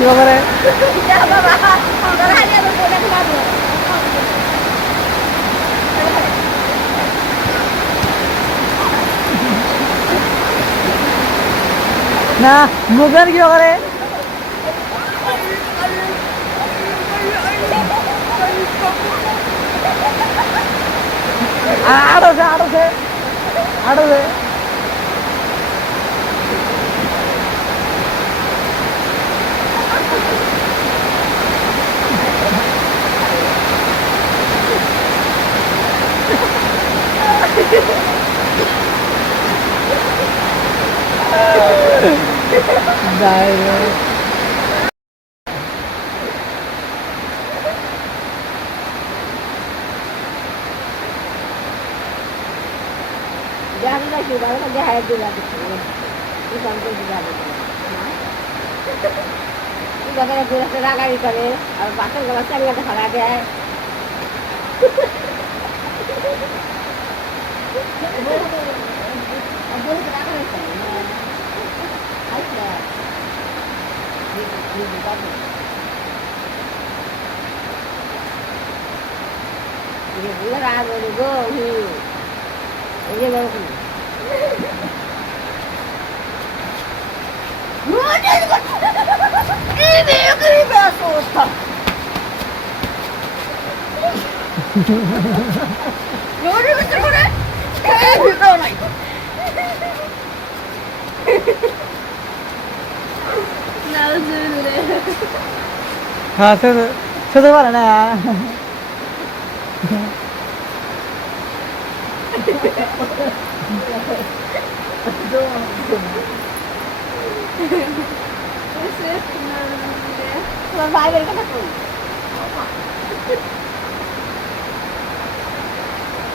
কি ব্যাপারে না মুখের কি ব্যাপারে আড়ছে Direct. Jangan lagi, jangan lagi hayat juga gitu. Ini sampai 이게 몰라라 모르고 이게 뭐고 뭐하는 거야? 이미 그림이 왔어 왔다 너를 어떻게 그래? ആ ചെറു ചെറു പറയണേ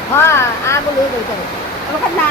ആ ആ കൊള്ളു കൊടുക്കണം നമുക്കെന്താ